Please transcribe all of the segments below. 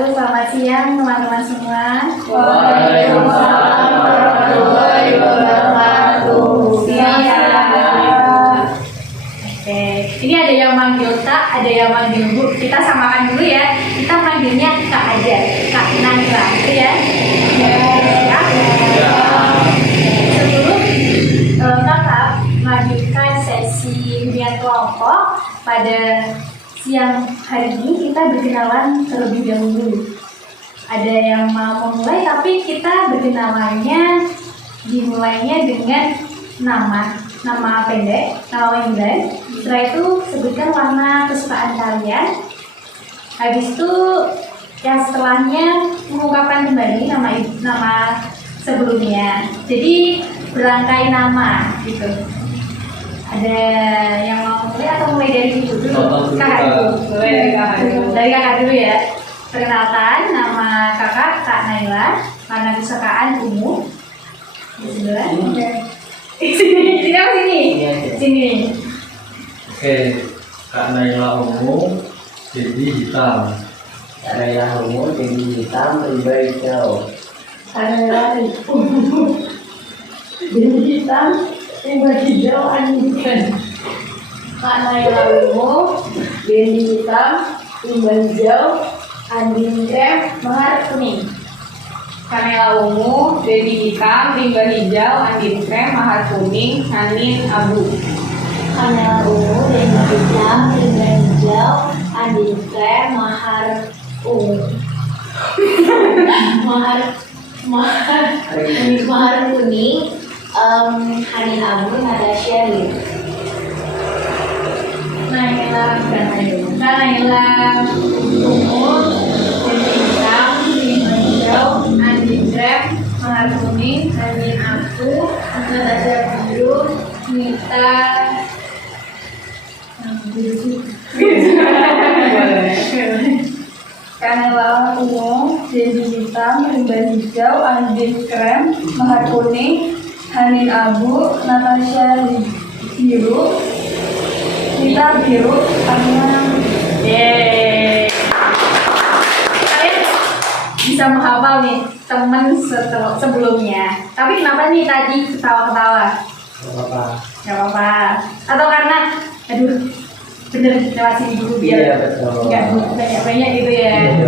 wabarakatuh. Selamat siang teman-teman semua. Waalaikumsalam warahmatullahi wabarakatuh. Siang ya. Oke, ini ada yang manggil Kak, ada yang manggil Bu. Kita samakan dulu ya. Kita manggilnya Kak aja, Kak Nangla, gitu ya. Ya. Sebelum Kakak melanjutkan sesi hunian kelompok pada siang hari ini, kita berkenalan terlebih dahulu. Ada yang mau memulai, tapi kita berkenalannya dimulainya dengan nama pendek, nama panggilan. Setelah itu sebutkan warna kesukaan kalian. Habis itu yang setelahnya mengungkapkan kembali nama sebelumnya. Jadi berangkai nama gitu. Ada yang mau mulai atau mulai dari ibu dulu? Kakak dulu. Dari kakak dulu ya. Perkenalkan, nama kakak Kak Naila, warna kesukaan ungu. Di sebelah. Sini. Oke, Kak Naila ungu, jadi hitam. Kak Naila ungu, jadi hitam, rimba hijau. Kak Naila ungu, jadi hitam, rimba hijau, anjingkan. Kak Naila ungu, jadi hitam, rimba hijau, andin krem, mahar kuning. Kak Naila ungu, baby hitam, rimba hijau, andin krem, mahar kuning, hanin abu. Kak Naila ungu, baby hitam, rimba hijau, andin krem, mahar ungu. mahar kuning, hanin abu, nada Sherlyn. Naila ungu, baby hitam, rimba hijau, andin krem, mahar kuning, hanin abu, nada biru, Nita. Kak Naila ungu, jadi hitam, rimba hijau, andin krem, mahar kuning, hanin abu, Natasha biru, Nita biru, karena kalian bisa menghafal nih teman sebelumnya. Tapi kenapa nih tadi ketawa-ketawa? Gak apa-apa. Atau karena bener lewat sini dulu biar nggak banyak-banyak gitu ya.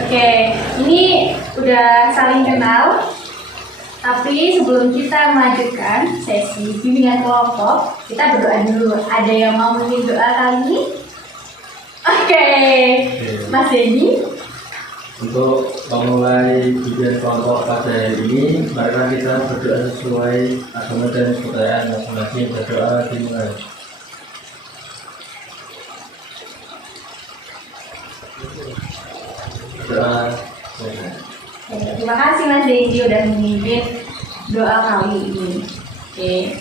Oke, ini udah saling kenal. Tapi sebelum kita melanjutkan sesi bimbingan kelompok, kita berdoa dulu. Ada yang mau memimpin doa kali ini? Oke. Mas Denny. Untuk memulai bimbingan kelompok pada hari ini, marilah kita berdoa sesuai agama dan kebudayaan masing-masing. Berdoa dimulai. Doa. Terima kasih Mas Denny udah memimpin doa kali ini. Oke.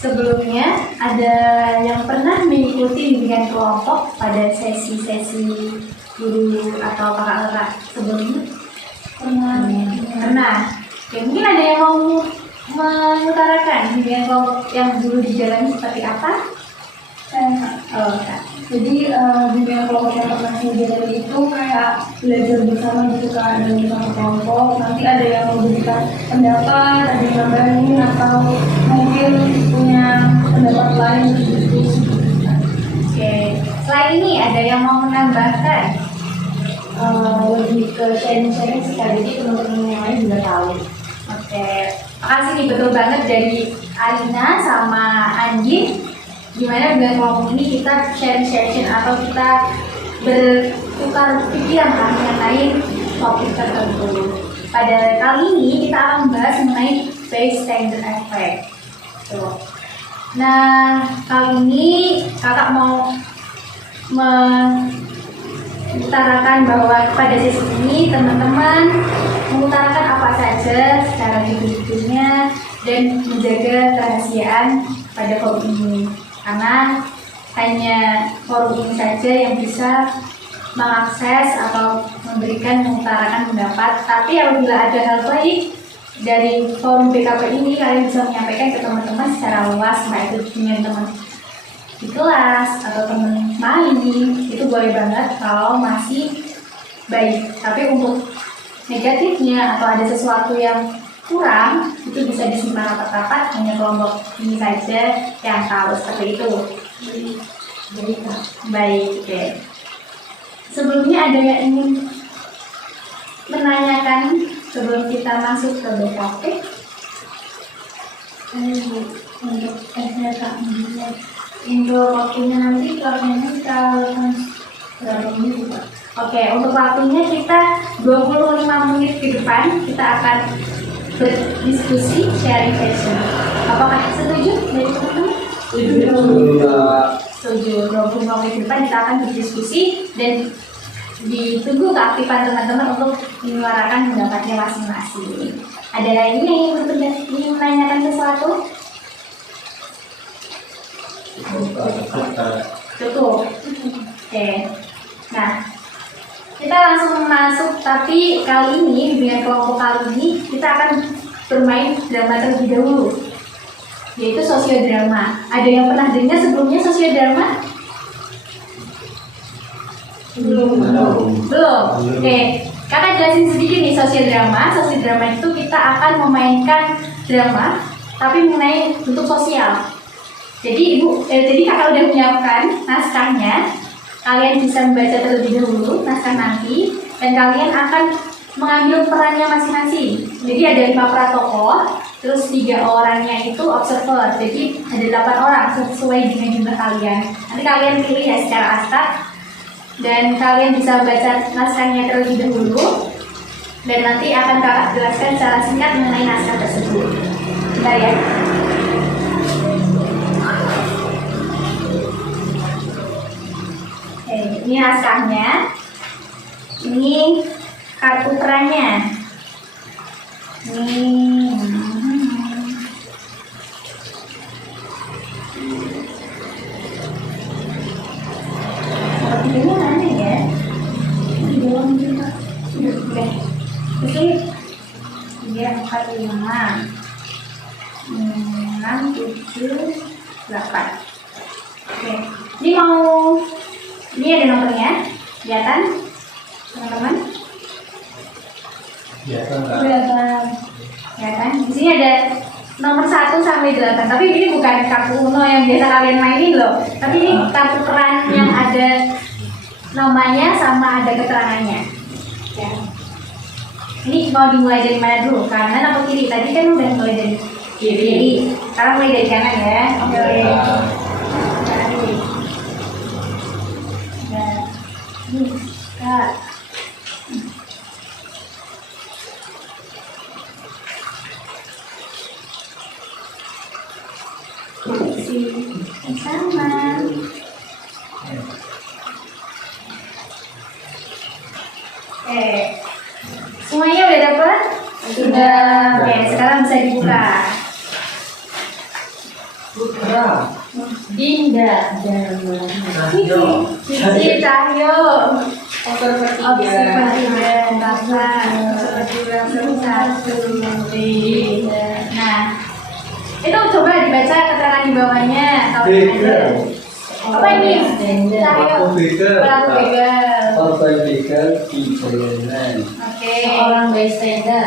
Sebelumnya ada yang pernah mengikuti bimbingan kelompok pada sesi-sesi guru atau kakak sebelumnya? Pernah. Oke, mungkin ada yang mau mengutarakan bimbingan kelompok yang dulu dijalani seperti apa? Kak. Jadi bimbingan kelompok yang pernah saya jalani itu kayak belajar bersama gitu kan, dan bersama kelompok. Nanti ada yang memberikan pendapat, ada yang nambahin atau mungkin punya pendapat lain gitu. Oke. Selain ini ada yang mau menambahkan? Lebih ke sharing-sharing sekali, jadi teman-teman yang lain juga tahu. Oke. Makasih nih, betul banget dari Alina sama Anjing. Gimana dengan kelompok ini kita sharing session atau kita bertukar pikiran mengenai topik tertentu. Pada kali ini kita akan membahas mengenai bystander effect. Nah, kali ini kakak mau mengutarakan bahwa pada sesi ini teman-teman mengutarakan apa saja secara jujur-jujurnya dan menjaga kerahasiaan pada forum ini. Karena hanya forum ini saja yang bisa mengakses atau mengutarakan pendapat. Tapi apabila ada hal baik dari forum BKP ini, kalian bisa menyampaikan ke teman-teman secara luas, entah itu dengan teman di kelas atau teman main, itu boleh banget kalau masih baik. Tapi untuk negatifnya atau ada sesuatu yang kurang, itu bisa disimpan rapat-rapat, hanya kelompok ini saja yang tahu, seperti itu. Baik, oke. Sebelumnya ada yang ingin menanyakan sebelum kita masuk ke BKP? Untuk untuk waktunya nanti kalau berapa menit Pak? Oke, untuk waktunya kita 25 menit ke depan kita akan berdiskusi sharing session. Apakah setuju dari teman-teman? Setuju. 25 menit ke depan kita akan berdiskusi dan ditunggu keaktifan teman-teman untuk menyuarakan pendapatnya masing-masing. Ada lagi yang ingin menanyakan sesuatu? Cukup. Oke. Nah, kita langsung masuk. Tapi kali ini dengan kelompok kali ini kita akan bermain drama terlebih dahulu, yaitu sosiodrama. Ada yang pernah dengar sebelumnya sosiodrama? Belum. Oke. Kakak jelasin sedikit nih sosiodrama. Sosiodrama itu kita akan memainkan drama, tapi mengenai bentuk sosial. Jadi jadi kakak udah menyiapkan naskahnya. Kalian bisa membaca terlebih dahulu naskah nanti, dan kalian akan mengambil perannya masing-masing. Jadi ada 5 pratokoh, terus 3 orangnya itu observer. Jadi ada 8 orang sesuai dengan jumlah kalian. Nanti kalian pilih ya secara akad, dan kalian bisa baca naskahnya terlebih dahulu, dan nanti akan kakak jelaskan secara singkat mengenai naskah tersebut. Bentar ya. Ini naskahnya, ini kartu perannya. Ini mana ya? Di dalam juga. Oke. Oke. 3, 4, 5, 6, 7, 8. Oke. Ini ada nomornya, kelihatan teman-teman? Kelihatan. Di sini ada nomor 1 sampai 8. Tapi ini bukan kartu Uno yang biasa kalian mainin loh. Tapi ini kartu peran yang ada namanya sama ada keterangannya. Ya. Ini mau dimulai dari mana dulu? Kanan atau kiri? Tadi kan udah mulai dari kiri. Sekarang mulai dari kanan ya. Oke. Kak. Sama. Semuanya udah dapat? Sudah. Oke, sekarang bisa dibuka. Dinda dan Cici Cahyo observer 3 Nah, itu coba dibaca keterangan di bawahnya. Apa ini? Cahyo pelaku begal. Oke. Seorang bystander.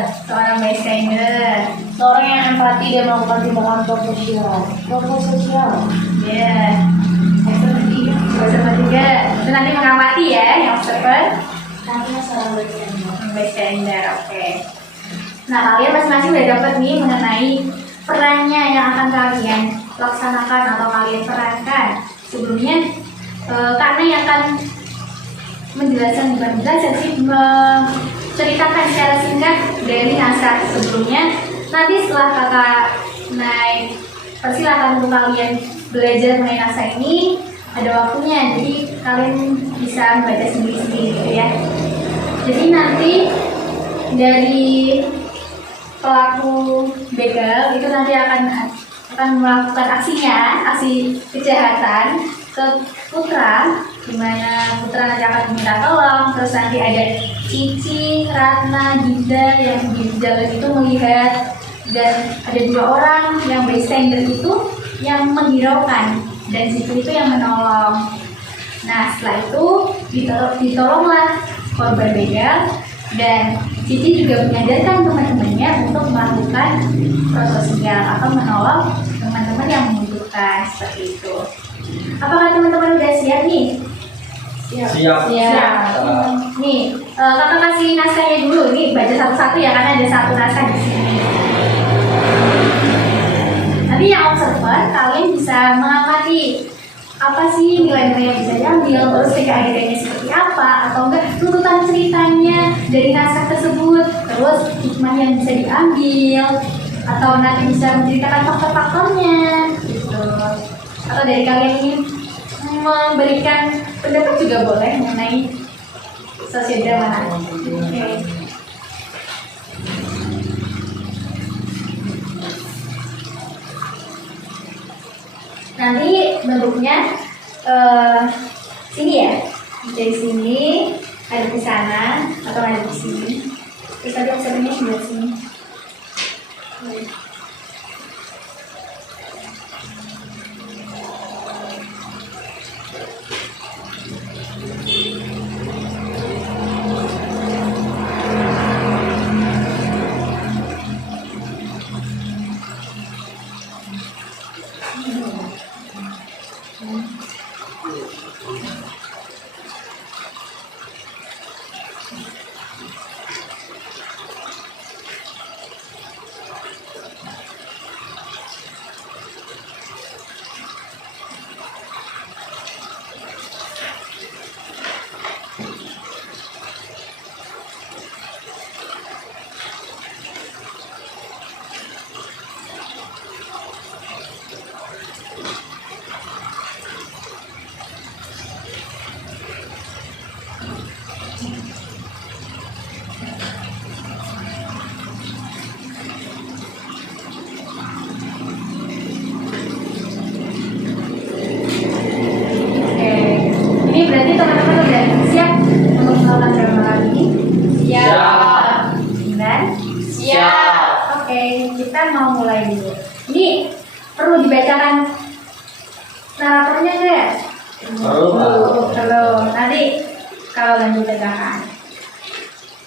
Seorang yang empati dan melakukan tindakan profesional. Ya. Observer 3. Itu nanti mengamati ya, yang observer. Nantinya seorang bystander. Oke. Nah, kalian masing-masing udah dapat nih mengenai perannya yang akan kalian laksanakan atau kalian perankan. Sebelumnya, karena yang akan menjelaskan sih menceritakan secara singkat dari naskah sebelumnya. Nanti setelah kakak naik, persilakan untuk kalian belajar mengenai naskah ini. Ada waktunya, jadi kalian bisa membaca sendiri-sendiri gitu ya. Jadi nanti dari pelaku begal itu nanti akan melakukan aksi kejahatan ke Putra, di mana Putra nanti akan diminta tolong. Terus nanti ada Cici, Ratna, Dinda yang di jalan itu melihat, dan ada 2 orang yang bystander itu yang menghiraukan, dan situ itu yang menolong. Nah, setelah itu ditolonglah korban begal, dan Cici juga menyadarkan teman-temannya untuk melakukan prososial atau menolong teman-teman yang membutuhkan seperti itu. Apakah teman-teman udah siap nih? Siap. Nih, kakak kasih naskahnya dulu. Nih baca satu-satu ya, karena ada satu naskah di sini. Nanti yang observer, kalian bisa mengamati apa sih nilai-nilai yang bisa diambil, terus keadegannya seperti apa, atau enggak tuntutan ceritanya dari naskah tersebut, terus hikmah yang bisa diambil, atau nanti bisa menceritakan faktor-faktornya, gitu. Atau dari kalian ingin memberikan pendapat juga boleh mengenai sosial drama. Oke. Nanti bentuknya sini ya, dari sini ada di sana atau ada di sini. Terus tadi observasinya sebelah sini. Ini berarti teman-teman udah siap untuk melakukan drama lagi? Siap. Dan siap. Oke, kita mau mulai dulu. Ini perlu dibacakan naratornya nggak? Perlu. Nanti kalau lanjut bacakan,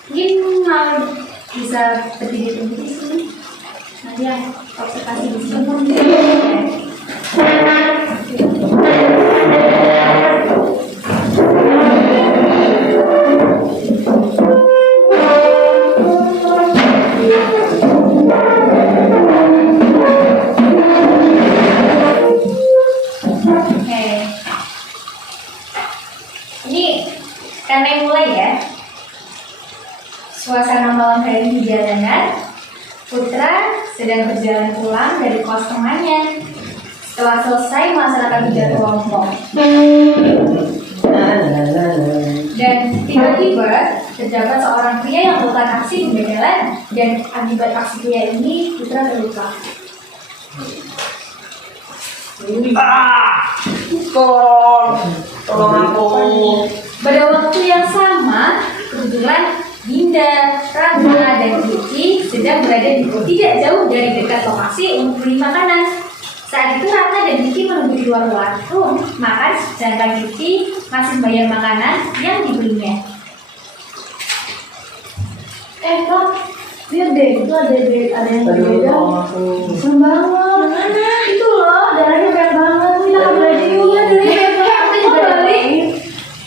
mungkin mau bisa berdiri di sini. Nanti ya observasi di sini. Karena mulai ya, suasana malam hari di jalanan, Putra sedang berjalan pulang dari kos temannya. Setelah selesai melaksanakan tugas kelompok, dan tiba-tiba terdapat seorang pria yang melakukan aksi pembegalan, dan akibat aksi pria ini Putra terluka. Tolong aku. Pada waktu yang sama, kebetulan Dinda, Ragna, dan Cici sedang berada tidak jauh dari dekat lokasi untuk beli makanan. Saat itu Ragna dan Cici menunggu di luar warung makan, sedangkan Cici masih bayar makanan yang dibelinya. Kak, lihat deh, itu ada yang berbeda. Serem banget. Mana? Itu loh, darahnya banyak banget. Kita nggak boleh juga darahnya banyak banget. Kita juga balik.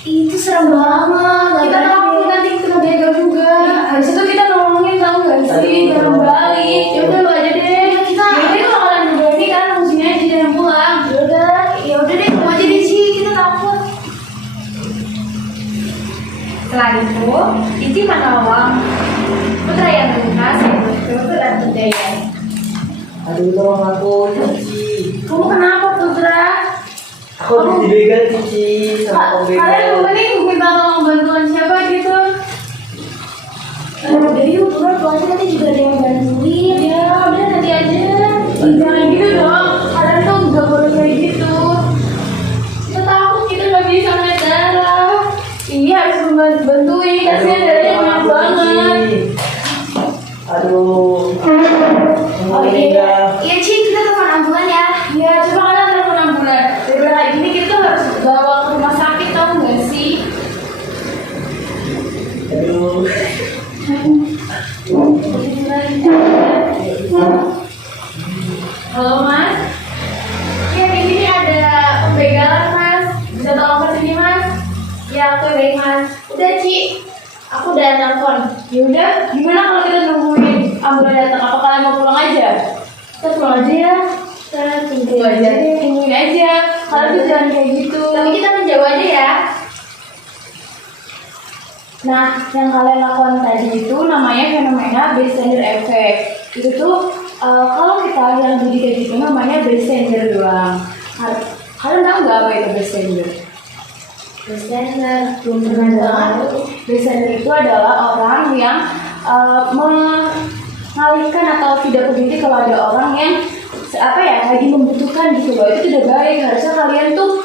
Itu serem banget. Kita takut nanti kena begal juga. Habis itu kita nolongin, tahu nggak sih? Jangan balik. Ya udah lo aja deh. Kita ini kalau kalian berdua ini kan musimnya aja jangan pulang. Ya udah deh, lo aja deh sih. Kita takut. Setelah itu, Cici menolong Putra yang terluka sambil dan berdaya. Aduh, tolong aku, Cici. Kamu kenapa, Putra? Aku dibegal, Cici, sama pembegal. Kalian mending minta tolong bantuan siapa gitu? Udah yuk, Putra, pasti nanti juga ada yang bantuin. Ya, udah nanti aja. Jangan gitu dong. Kalian tuh nggak boleh kayak gitu. Kita takut kita nggak bisa ngeliat darah. Iya, harus bantuin. Kasihan darahnya banyak banget. Aduh. Oh iya, iya Ci, kita telepon ambulan ya. Iya, coba kalian telepon ambulan. Daripada kayak gini kita harus bawa ke rumah sakit, tahu nggak sih? udah nelfon. Yaudah, gimana kalau kita nungguin ambulan datang? Apa kalian mau pulang aja? Kita pulang aja ya. Kita tungguin aja. Kalian tuh jangan kayak gitu. Tapi kita menjauh aja ya. Nah, yang kalian lakukan tadi itu namanya fenomena bystander effect. Itu tuh kalau kita yang jadi kayak gitu namanya bystander doang. Kalian tahu nggak apa itu bystander? Bystander, belum pernah tahu. Bystander itu adalah orang yang mengalihkan atau tidak peduli kalau ada orang yang lagi membutuhkan gitu loh. Itu tidak baik. Harusnya kalian tuh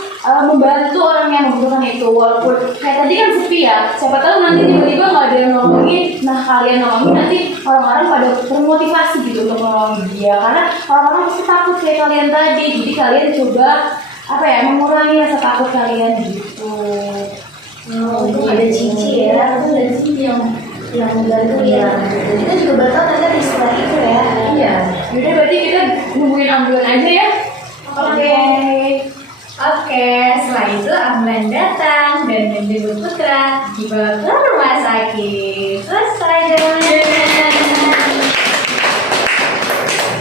membantu orang yang membutuhkan itu. Walaupun kayak tadi kan sepi ya. Siapa tahu nanti tiba-tiba nggak ada yang nolongin. Nah kalian nolongin nanti orang-orang pada termotivasi gitu untuk nolongin dia. Karena orang-orang pasti takut kayak kalian tadi. Jadi kalian coba mengurangi rasa takut kalian gitu. Itu ada cici ya, itu ada cici yang membantu ya. Jadi kita juga bakal nanti di setelah itu ya. Iya. Yaudah berarti kita nungguin ambulan aja ya. Oke, setelah itu ambulan datang dan menjemput Putra dibawa ke rumah sakit. Selesai dong.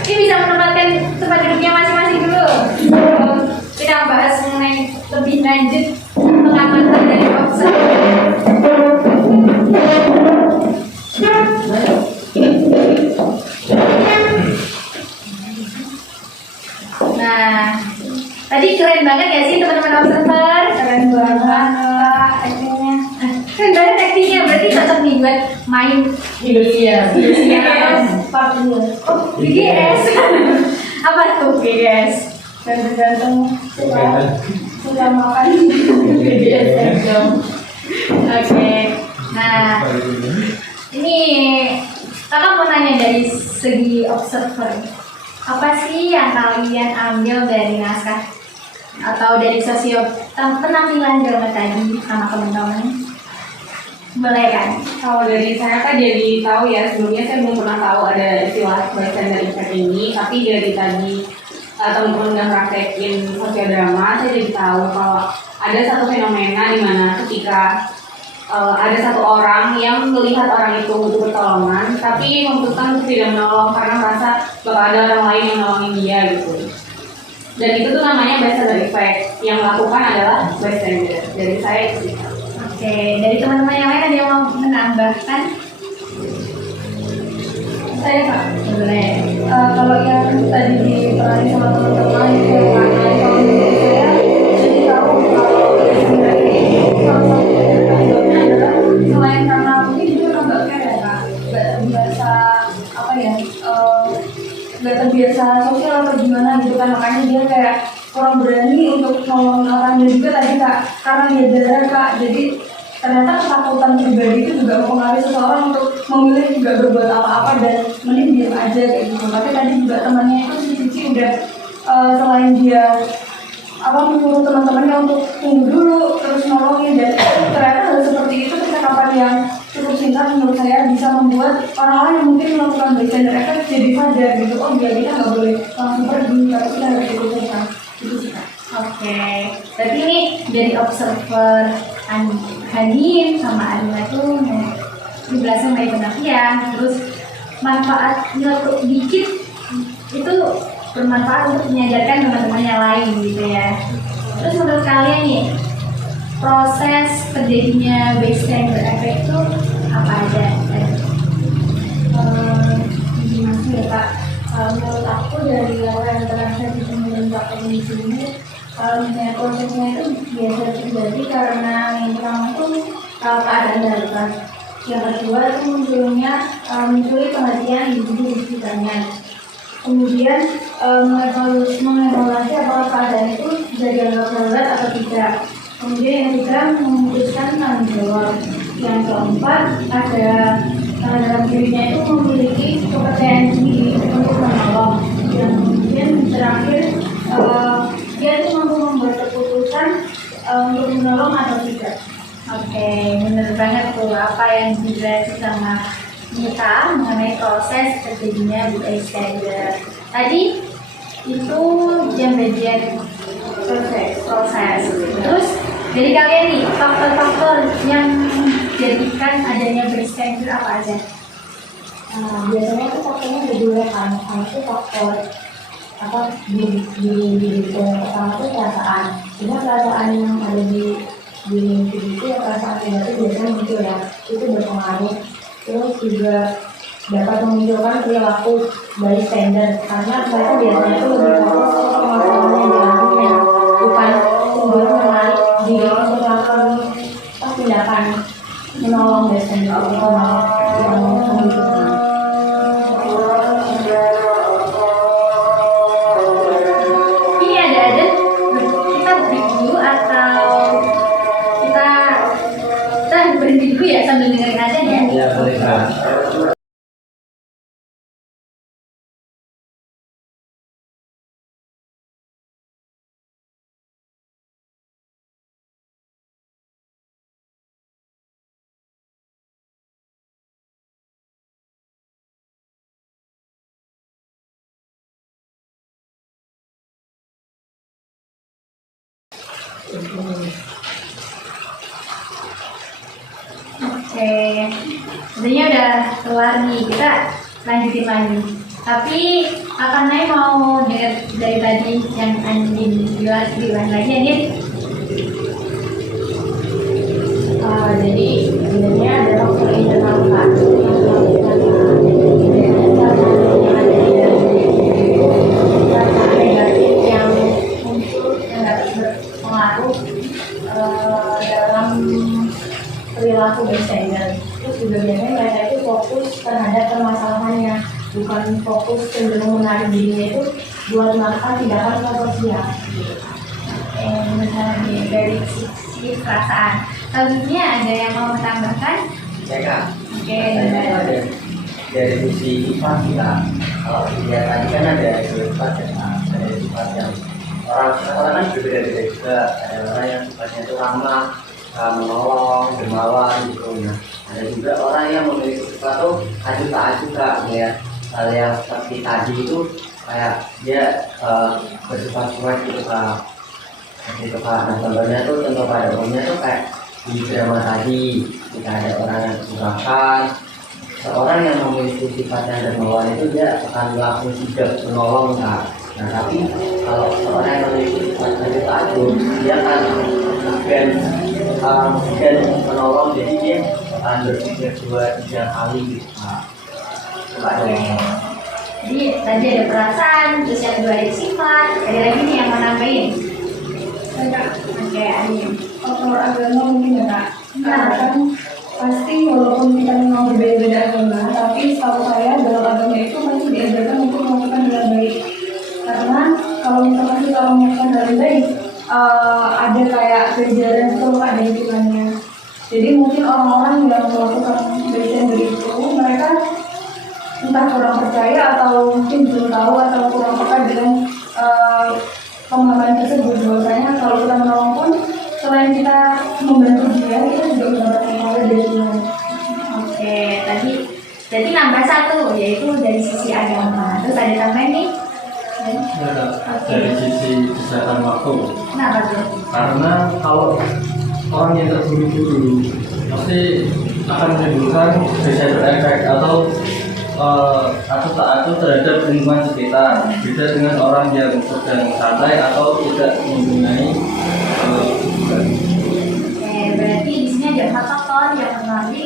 Ini bisa menempatkan tempat duduknya masing-masing dulu. Kita bahas mengenai lebih lanjut pengamatan dari observ. Nah, tadi keren banget ya sih teman-teman observer? Keren banget actingnya. Keren banget actingnya, berarti cocok nih buat main Indonesia. part 2. Oh, GGS. Apa tuh GGS? Gantung sudah makan. GGS dong. Oke. Nah, ini kakak mau nanya dari segi observer. Apa sih yang kalian ambil dari naskah atau dari penampilan drama tadi sama teman-teman? Boleh kan? Kalau dari saya kan jadi tahu ya, sebelumnya saya belum pernah tahu ada istilah bystander effect ini, tapi dari tadi teman-teman udah praktekin sosiodrama, saya jadi tahu kalau ada satu fenomena di mana ketika ada satu orang yang melihat orang itu butuh pertolongan, tapi memutuskan untuk tidak menolong karena merasa bakal ada orang lain yang nolongin dia gitu. Dan itu tuh namanya bystander effect. Yang melakukan adalah bystander. Dari saya itu. Oke, dari teman-teman yang lain ada yang mau menambahkan? Saya Kak, Boleh. kalau yang tadi dipelajari sama teman-teman itu yang mana kalau menurut saya jadi tahu kalau sebenarnya salah satu penyebabnya adalah selain karena mungkin juga kan Mbak Ker ya Kak, nggak terbiasa nggak terbiasa sosial atau gimana gitu kan, makanya dia kayak kurang berani untuk nolongin orang. Dan juga tadi Kak, karena dia darah Kak, jadi ternyata ketakutan pribadi itu juga mempengaruhi seseorang untuk memilih juga berbuat apa-apa dan mending diam aja kayak gitu. Tapi tadi juga temannya itu si Cici udah selain dia menyuruh teman-temannya untuk tunggu dulu terus nolongin, dan ternyata hal seperti itu percakapan yang cukup singkat menurut saya bisa membuat orang-orang yang mungkin melakukan bystander effect jadi sadar gitu, oh dia kita nggak boleh langsung pergi, tapi kita harus ikut serta gitu sih Kak. Oke, berarti ini jadi observer Hanin sama Adina tuh dijelasin dari pengertian, terus manfaat nyeletuk dikit itu bermanfaat untuk menyadarkan teman-teman yang lain gitu ya. Terus menurut kalian nih, proses terjadinya bystander effect itu apa aja? Gimana sih ya Kak? Menurut aku dari yang pernah saya menunjukkan di sini, misalnya prosesnya itu biasa terjadi karena yang pertama itu keadaan darurat, yang kedua itu munculnya pengertian individu di sekitarnya, kemudian mengevaluasi apakah keadaan itu bisa dianggap darurat atau tidak, kemudian yang ketiga memutuskan tanggung jawab, yang keempat ada dalam dirinya itu memiliki kepercayaan diri untuk menolong, yang kemudian terakhir dia itu mampu membuat keputusan untuk menolong atau tidak. Oke, bener banget tuh apa yang dijelasin sama Mita mengenai proses terjadinya bystander. Tadi itu yang bagian proses. Terus dari kalian nih faktor-faktor yang menjadikan adanya bystander apa aja? Nah, biasanya itu faktornya ada dua kan. Yang itu faktor apa di pertama itu perasaan. Cuma perasaan yang ada di individu itu ya perasaan negatif biasanya muncul ya. Itu berpengaruh. Terus juga dapat memunculkan perilaku bystander karena mereka biasanya itu lebih fokus ke permasalahan yang dialaminya, bukan cenderung menarik diri untuk melakukan tindakan menolong bystander itu menolong mengikuti. Ini ada kita break dulu atau kita berhenti dulu ya sambil dengerin aja ya. Ya boleh Kak. Oke, sebenarnya udah kelar nih, kita lanjutin lagi. Tapi Akan Nay mau dengar dari tadi yang Andin bilang lagi, Andin. Jadi sebenarnya ada faktor internal kan yang melakukan perasaan negatif yang muncul yang dapat berpengaruh dalam perilaku bystander. Terus juga biasanya mereka itu fokus terhadap permasalahannya, bukan fokus cenderung menarik dirinya itu buat melakukan tindakan sosial. Misalnya dari sisi perasaan. Selanjutnya ada yang mau menambahkan? Ya Kak. Oke, Saya dari sisi sifat kita, kalau dilihat tadi kan ada sifat ya Kak. Ada sifat yang orang kan berbeda-beda juga. Ada orang yang sifatnya itu ramah, menolong, dermawan gitu. Nah, ada juga orang yang memiliki sifat tuh acuh tak acuh Kak. Ya, hal yang seperti tadi itu kayak dia bersifat kuat gitu Kak. Seperti itu Kak. Nah, contohnya tuh contoh pada umumnya tuh kayak di drama tadi, jika ada orang yang curahkan, seorang yang memiliki sifat yang dermawan itu dia akan melakukan sigap menolong Kak. Nah, tapi kalau seorang yang memiliki sifat yang takut, dia akan segan menolong, jadi dia akan berpikir 2-3 kali gitu Kak. Coba Oke. Jadi tadi ada perasaan, terus yang kedua ada sifat. Ada lagi nih yang mau nambahin? Oke, Andin. Faktor agama mungkin ya Kak. Nah. Karena kan pasti walaupun kita memang berbeda-beda agama, tapi setahu saya dalam agama itu pasti diajarkan untuk melakukan hal baik. Karena kalau misalkan kita melakukan hal baik, ada kayak kejaran itu ada hitungannya. Jadi mungkin orang-orang yang melakukan bystander itu mereka entah kurang percaya atau mungkin belum tahu atau kurang peka dengan pemahaman tersebut, bahwasanya kalau kita menolong pun selain kita membantu dia, kita juga mendapatkan pahala dari Tuhan. Oke, tadi jadi nambah satu, yaitu dari sisi agama. Terus ada tambahan nih? Ya, Kak. Dari sisi kesehatan waktu. Kenapa tuh? Karena kalau orang yang terburu-buru pasti akan menimbulkan bystander efek atau tak acuh terhadap lingkungan sekitar. Beda dengan orang yang sedang santai atau tidak mempunyai Oke, berarti di sini ada 4 faktor yang mempengaruhi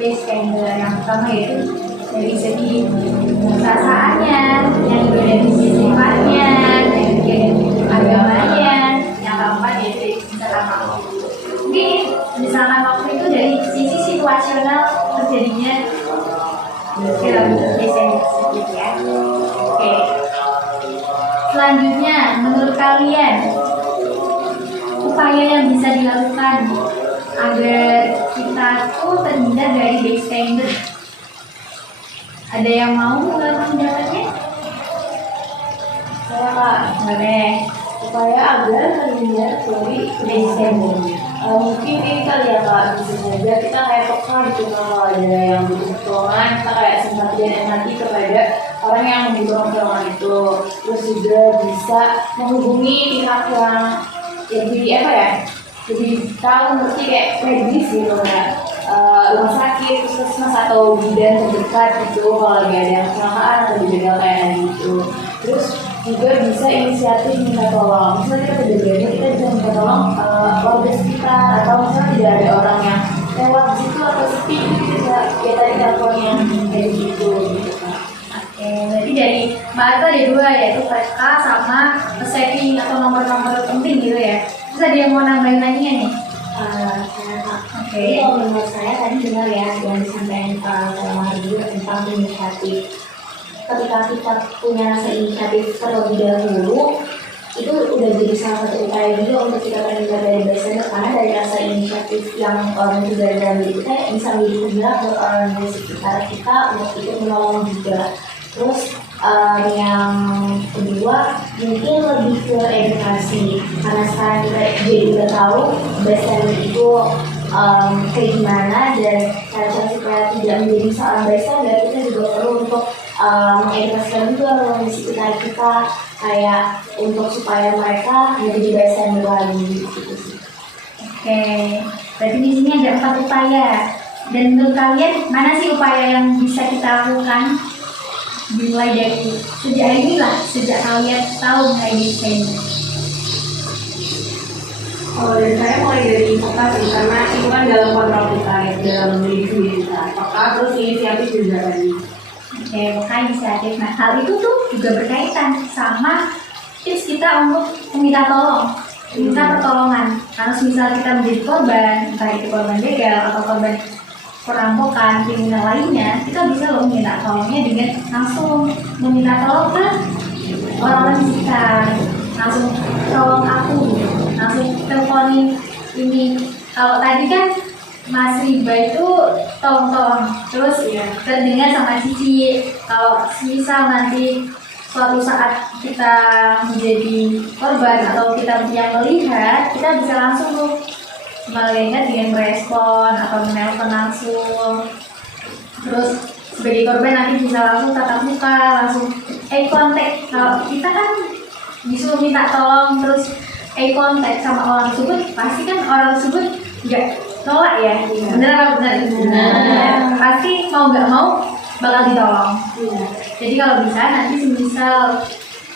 bystander. Yang pertama yaitu dari segi perasaannya, yang kedua dari segi sifatnya, yang ketiga dari agamanya, yang keempat yaitu dari misalkan waktu. Mungkin misalkan waktu itu dari sisi situasional terjadinya perilaku bystander tersebut ya. Oke. Selanjutnya, menurut kalian upaya yang bisa dilakukan agar kita tuh terhindar dari bystander? Ada yang mau melakukan pendapatnya? Saya Kak, Boleh. supaya agar terhindar dari bystander. Mungkin ini kali ya Kak, bisa saja kita kayak peka gitu kalau ada yang butuh pertolongan, kita kayak simpati dan empati kepada orang yang membutuhkan pertolongan itu. Terus juga bisa menghubungi pihak yang lebih apa ya, lebih tahu ngerti kayak medis gitu ya. rumah sakit, puskesmas atau bidan terdekat gitu kalau lagi ada yang kecelakaan atau dibegal kayak tadi gitu. Terus juga bisa inisiatif minta tolong. Misalnya kita berbeda, kita bisa minta tolong warga sekitar atau misalnya tidak ada orang yang lewat di situ atau sepi gitu bisa ya tadi teleponnya kayak gitu kan. Oke, berarti dari Mbak Atta ada dua, yaitu PK sama saving atau nomor-nomor penting gitu ya. Terus ada yang mau nambahin lagi nih? Saya Kak. Oke. Jadi kalau menurut saya tadi benar ya yang disampaikan Kak Mardi tentang inisiatif. Ketika kita punya rasa inisiatif terlebih dahulu, itu udah jadi salah satu upaya juga untuk kita terhindar dari bystander, karena dari rasa inisiatif yang muncul dari dalam diri kita bisa menjadi penggerak buat orang di sekitar kita untuk ikut menolong juga. Terus yang kedua mungkin lebih ke edukasi, karena sekarang kita jadi udah tahu bystander itu kayak gimana, dan cara supaya tidak menjadi seorang bystander kita juga perlu untuk mengedukasikan juga orang di sekitar kita kayak untuk supaya mereka menjadi bystander lagi gitu sih. Oke, berarti di sini ada 4 upaya. Dan menurut kalian mana sih upaya yang bisa kita lakukan? Dimulai dari sejak hari ini lah, sejak kalian tahu mengenai bystander. Kalau dari saya mulai dari peka sih, karena itu kan dalam kontrol kita ya, dalam diri sendiri kita. Peka terus inisiatif juga tadi. Oke, maka inisiatif. Nah, hal itu tuh juga berkaitan sama tips kita untuk meminta tolong, minta pertolongan. Karena misal kita menjadi korban, entah itu korban begal atau korban perampokan, kriminal lainnya, kita bisa loh minta tolongnya dengan langsung meminta tolong ke orang-orang di sekitar. Langsung tolong aku, langsung teleponin ini. Kalau tadi kan Mas Riba itu tolong-tolong, terus ya terdengar sama Cici. Kalau misal nanti suatu saat kita menjadi korban atau kita yang melihat, kita bisa langsung tuh melihat dengan merespon atau menelpon langsung. Terus sebagai korban nanti bisa langsung tatap muka, langsung eye contact. Kalau kita kan disuruh minta tolong terus eye contact sama orang tersebut, pasti kan orang tersebut nggak nolak ya, bener apa bener? Bener. Pasti mau nggak mau bakal ditolong. Jadi kalau bisa nanti misal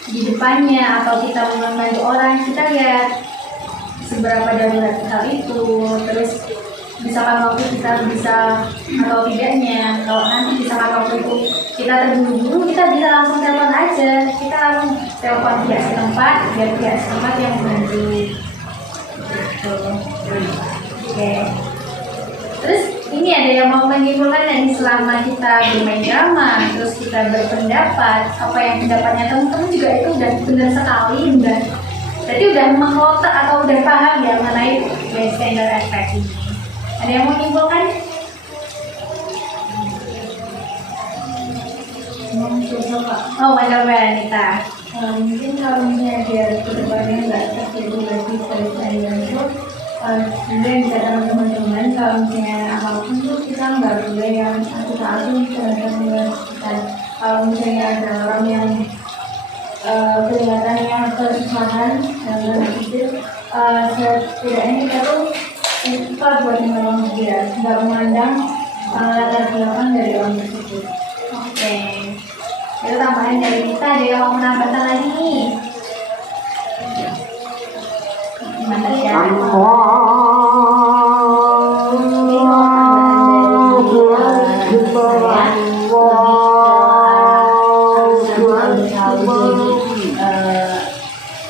di depannya atau kita membantu orang, kita lihat seberapa darurat hal itu, terus misalkan waktu kita bisa atau tidaknya. Kalau nanti misalkan waktu itu kita terburu-buru, kita bisa langsung telepon aja, kita langsung telepon pihak setempat biar pihak setempat yang membantu gitu. Oke. Terus ini ada yang mau menyimpulkan dari selama kita bermain drama, terus kita berpendapat, apa yang pendapatnya teman-teman juga itu udah benar sekali, udah berarti udah mengkotak atau udah paham ya mengenai bystander effect ini. Ada yang mau menyimpulkan? Oh, mencoba Anita. Mungkin kalau misalnya biar kedepannya nggak terjadi lagi bystander itu, kemudian bisa dengan teman-teman kalau misalnya apapun tuh kita nggak boleh yang satu-satu terhadap lingkungan sekitar. Kalau misalnya ada orang yang kelihatannya kesusahan dalam itu, setidaknya kita tuh cepat buat menolong dia, nggak memandang latar belakang dari orang tersebut. Oke. Itu tambahan dari kita, ada yang mau menambahkan lagi nih? Gimana ya?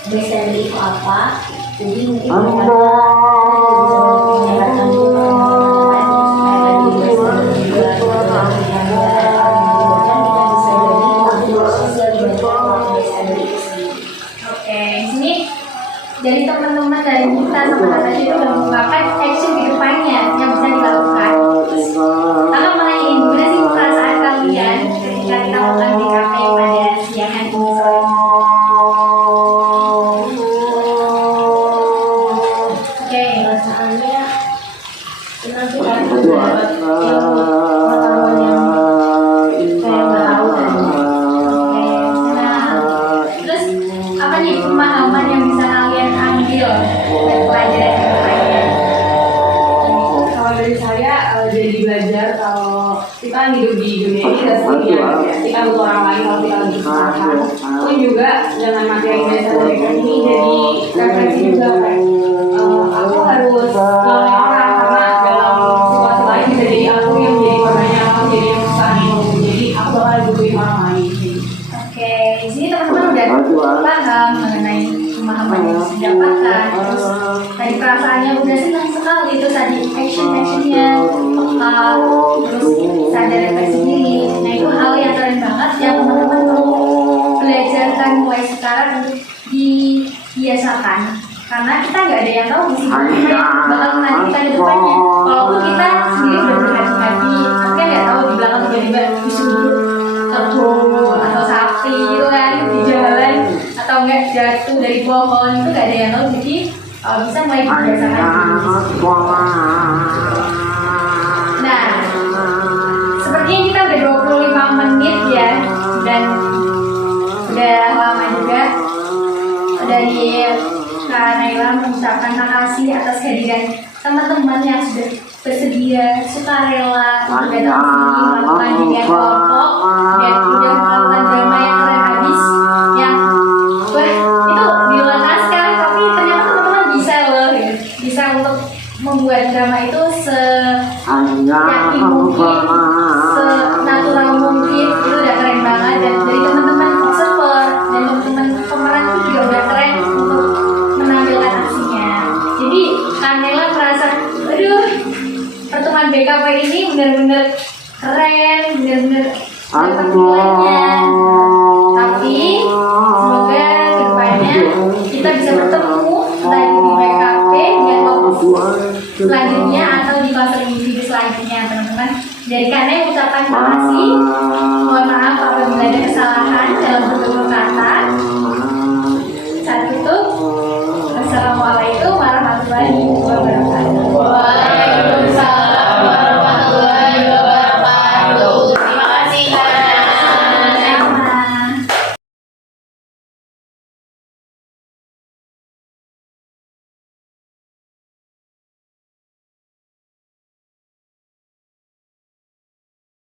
Bystander itu apa? Jadi mungkin mereka bisa menyadarkan juga orang-orang supaya tadi bystander juga sosial dibantu bystander itu sendiri. Oke, di sini dari teman-teman dari kita sama Natasha itu udah mengungkapkan action di depannya yang bisa dilakukan. Kakak mau nanya gimana sih perasaan kalian ketika kita makan di kafe pada siang hari ini sore? Oke, Perasaannya senang sih kan dapat pengetahuan yang saya nggak tahu tadi. nah, terus apa nih pemahaman yang bisa kalian ambil dan pelajaran kita hidup di dunia ini gak sendirian ya. Kita butuh orang lain kalau kita lagi kesusahan. Pun juga dengan materi dasar dari ini jadi referensi juga kan. Aku harus nolongin orang karena dalam situasi lain bisa jadi aku yang menjadi korbannya, aku jadi yang susah gitu. Jadi aku bakal butuhin orang lain. Oke, di sini teman-teman udah paham mengenai pemahaman yang harus didapatkan. Terus tadi perasaannya udah senang sekali itu tadi actionnya peka, terus sadar refleksi diri. Nah itu hal yang keren banget yang teman-teman perlu belajarkan mulai sekarang untuk dibiasakan. Karena kita nggak ada yang tahu misi kita yang bakal menantikan di depannya. Walaupun kita sendiri udah berhati-hati, tapi kan nggak tahu di belakang tiba-tiba disudut kebun atau sapi gitu kan di jalan atau enggak jatuh dari pohon itu nggak ada yang tahu. Jadi bisa mulai dibiasakan. Nah, sepertinya kita udah 25 menit ya dan udah lama juga dari Kak Naila mengucapkan makasih atas kehadiran teman-teman yang sudah bersedia sukarela untuk datang ke sini melakukan bimbingan kelompok dan udah melakukan drama yang keren habis yang itu di luar naskah, tapi ternyata teman-teman bisa loh gitu. Bisa untuk membuat drama itu seyakin mungkin, senatural mungkin. Itu udah keren banget dan dari teman-teman observer dan teman-teman pemeran itu juga udah keren untuk menampilkan aksinya. Jadi Kanela merasa, aduh, pertemuan BKP ini benar-benar keren, benar-benar dapat nilainya. Tapi semoga kedepannya kita bisa bertemu entah di BKP dengan kelompok selanjutnya atau di fase individu selanjutnya, teman-teman. Dari Kanela ucapkan terima kasih. Mohon maaf apabila ada kesalahan dalam bertutur kata.